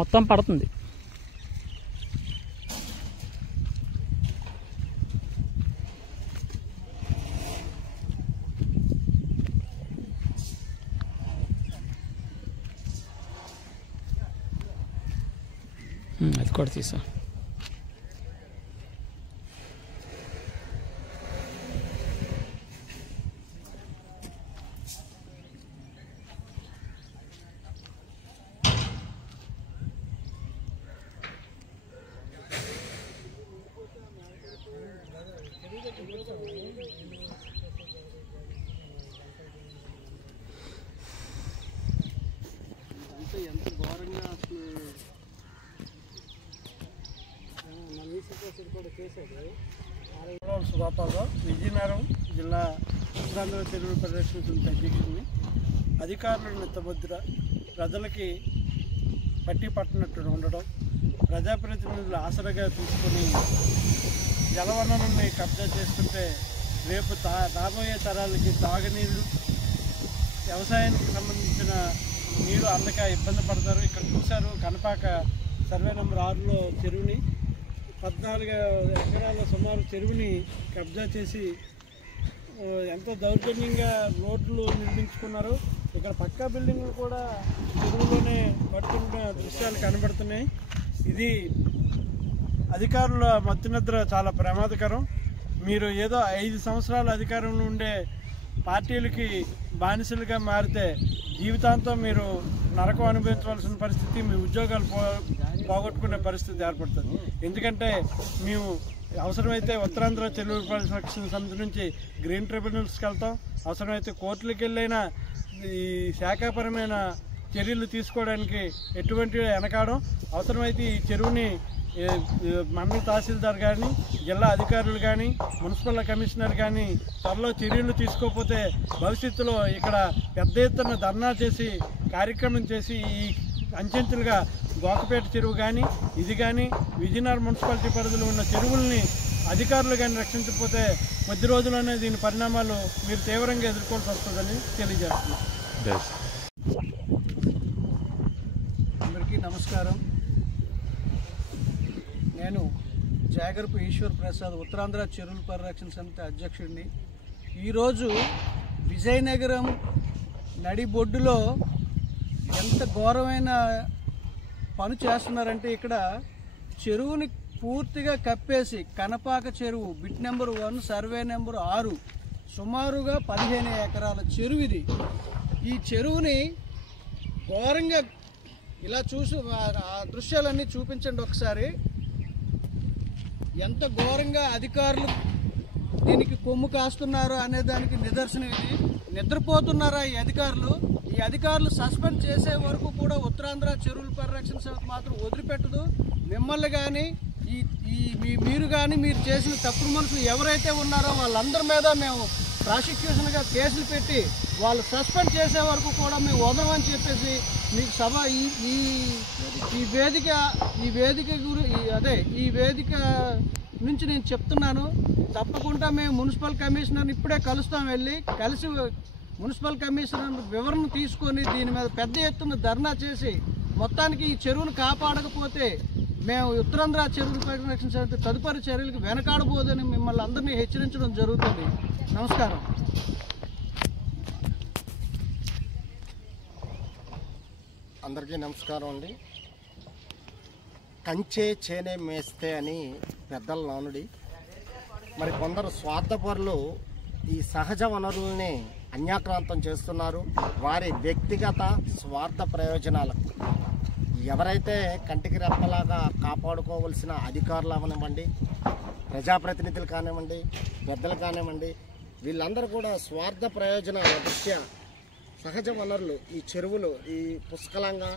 మొత్తం పడుతుంది. అది కూడా తీసా. ఎంత ఘోరంగా అసలు సుధాపాలరావు, విజయనగరం జిల్లా ఉత్తరాంధ్ర చెరువుల పరిరక్షణ సమితి అధ్యక్షుడిని. అధికారులను నెత్తబొద్దుర ప్రజలకి పట్టి పట్టినట్టు ఉండడం, ప్రజాప్రతినిధులు ఆసరగా తీసుకొని జలవనరుల్ని కబ్జా చేస్తుంటే రేపు రాబోయే తరాలకి తాగునీళ్ళు, వ్యవసాయానికి సంబంధించిన నీరు అందక ఇబ్బంది పడతారు. ఇక్కడ చూశారు కనపాక సర్వే నెంబర్ 6లో చెరువుని 14 ఎకరాల సుమారు చెరువుని కబ్జా చేసి ఎంతో దౌర్జన్యంగా రోడ్లు నిర్మించుకున్నారు. ఇక్కడ పక్కా బిల్డింగ్లు కూడా చెరువులోనే పడుతున్న దృశ్యాలు కనబడుతున్నాయి. ఇది అధికారుల మత్తునిద్ర చాలా ప్రమాదకరం. మీరు ఏదో 5 సంవత్సరాల అధికారంలో ఉండే పార్టీలకి బానిసలుగా మారితే జీవితాంతం మీరు నరకం అనుభవించవలసిన పరిస్థితి, మీ ఉద్యోగాలు పోగొట్టుకునే పరిస్థితి ఏర్పడుతుంది. ఎందుకంటే మేము అవసరమైతే ఉత్తరాంధ్ర చెరువుల పరిరక్షణ సమితి నుంచి గ్రీన్ ట్రిబ్యునల్స్కి వెళ్తాం, అవసరమైతే కోర్టులకు వెళ్ళైనా ఈ శాఖాపరమైన చర్యలు తీసుకోవడానికి ఎటువంటి వెనకాడం. అవసరమైతే ఈ చెరువుని మండల తహసీల్దార్ కానీ, జిల్లా అధికారులు కానీ, మున్సిపల్ కమిషనర్ కానీ త్వరలో చర్యలు తీసుకోకపోతే భవిష్యత్తులో ఇక్కడ పెద్ద ఎత్తున ధర్నా చేసి కార్యక్రమం చేసి ఈ అంచెంచులుగా గోకపేట చెరువు కానీ, ఇది కానీ, విజయనగరం మున్సిపాలిటీ పరిధిలో ఉన్న చెరువుల్ని అధికారులు కానీ రక్షించకపోతే కొద్ది రోజుల్లోనే దీని పరిణామాలు మీరు తీవ్రంగా ఎదుర్కోవాల్సి వస్తుందని తెలియజేస్తున్నాం. అందరికీ నమస్కారం. నేను జాగరపు ఈశ్వర్ ప్రసాద్, ఉత్తరాంధ్ర చెరువుల పరిరక్షణ సమితి అధ్యక్షుడిని. ఈరోజు విజయనగరం నడిబొడ్డులో ఎంత ఘోరమైన పని చేస్తున్నారంటే, ఇక్కడ చెరువుని పూర్తిగా కప్పేసి కనపాక చెరువు బిట్ నెంబర్ 1 సర్వే నెంబర్ 6 సుమారుగా 15 ఎకరాల చెరువు ఇది. ఈ చెరువుని ఘోరంగా ఇలా ఆ దృశ్యాలన్నీ చూపించండి ఒకసారి. ఎంత ఘోరంగా అధికారులు దీనికి కొమ్ము కాస్తున్నారు అనే దానికి నిదర్శనం ఇది. నిద్రపోతున్నారా ఈ అధికారులు? ఈ అధికారులు సస్పెండ్ చేసే వరకు కూడా ఉత్తరాంధ్ర చెరువుల పరిరక్షణ సమితి మాత్రం వదిలిపెట్టదు. మిమ్మల్ని కానీ మీరు కానీ మీరు చేసిన తప్పుడు మనుషులు ఎవరైతే ఉన్నారో వాళ్ళందరి మీద మేము ప్రాసిక్యూషన్గా కేసులు పెట్టి వాళ్ళు సస్పెండ్ చేసే వరకు కూడా మేము వదలమని చెప్పేసి మీకు సభ ఈ వేదిక నుంచి నేను చెప్తున్నాను. తప్పకుండా మేము మున్సిపల్ కమిషనర్ని ఇప్పుడే కలిసి మున్సిపల్ కమిషనర్ వివరణ తీసుకొని దీని మీద పెద్ద ఎత్తున ధర్నా చేసి మొత్తానికి ఈ చెరువును కాపాడకపోతే మేము ఉత్తరాంధ్ర చెరువుల పరిరక్షణ సమితి తదుపరి చర్యలకు వెనకాడబోదని మిమ్మల్ని అందరినీ హెచ్చరించడం జరుగుతుంది. నమస్కారం. అందరికీ నమస్కారం అండి. కంచే చేనే మేస్తే అని పెద్దల నానుడి. మరి కొందరు స్వార్థపరులు ఈ సహజ వనరుల్ని అన్యాక్రాంతం చేస్తున్నారు. వారి వ్యక్తిగత స్వార్థ ప్రయోజనాలకు ఎవరైతే కంటికి రెప్పలాగా కాపాడుకోవలసిన అధికారులు అవనివ్వండి, ప్రజాప్రతినిధులు కానివ్వండి, పెద్దలు కానివ్వండి, వీళ్ళందరూ కూడా స్వార్థ ప్రయోజనాల దృష్ట్యా సహజ వనరులు ఈ చెరువులు ఈ పుష్కలంగా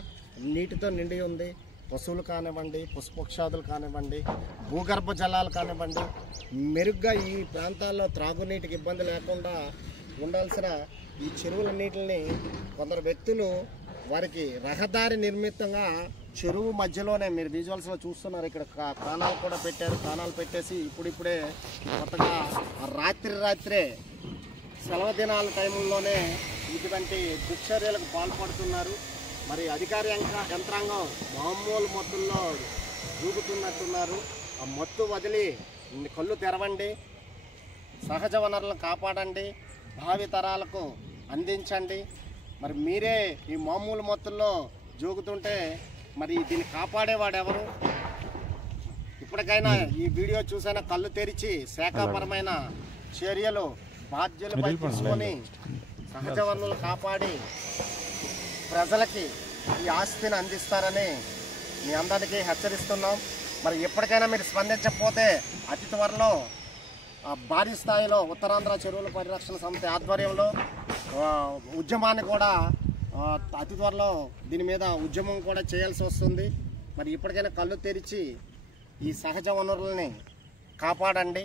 నీటితో నిండి ఉంది. పశువులు కానివ్వండి, పశుపక్షాదులు కానివ్వండి, భూగర్భ జలాలు కానివ్వండి, మెరుగ్గా ఈ ప్రాంతాల్లో త్రాగునీటికి ఇబ్బంది లేకుండా ఉండాల్సిన ఈ చెరువులన్నిటిని కొందరు వ్యక్తులు వారికి రహదారి నిర్మితంగా చెరువు మధ్యలోనే మీరు విజువల్స్లో చూస్తున్నారు. ఇక్కడ కాణాలు కూడా పెట్టారు. కాణాలు పెట్టేసి ఇప్పుడిప్పుడే కొత్తగా రాత్రే సెలవు దినాల టైంలోనే ఇటువంటి దుశ్చర్యలకు పాల్పడుతున్నారు. మరి అధికార యంత్రాంగం మామూలు మొత్తుల్లో దూకుతున్నట్టున్నారు. ఆ మత్తు వదిలి కళ్ళు తెరవండి, సహజ వనరులను కాపాడండి, భావి తరాలకు అందించండి. మరి మీరే ఈ మామూలు మొత్తుల్లో జోగుతుంటే మరి దీన్ని కాపాడేవాడు ఎవరు? ఇప్పటికైనా ఈ వీడియో చూసైనా కళ్ళు తెరిచి శాఖాపరమైన చర్యలు బాధ్యులపై తీసుకొని సహజ వనరులు కాపాడి ప్రజలకి ఈ ఆస్తిని అందిస్తారని మీ అందరికీ హెచ్చరిస్తున్నాం. మరి ఎప్పటికైనా మీరు స్పందించకపోతే అతి త్వరలో భారీ స్థాయిలో ఉత్తరాంధ్ర చెరువుల పరిరక్షణ సమితి ఆధ్వర్యంలో ఉద్యమాన్ని కూడా అతి త్వరలో దీని మీద ఉద్యమం కూడా చేయాల్సి వస్తుంది. మరి ఇప్పటికైనా కళ్ళు తెరిచి ఈ సహజ వనరుల్ని కాపాడండి.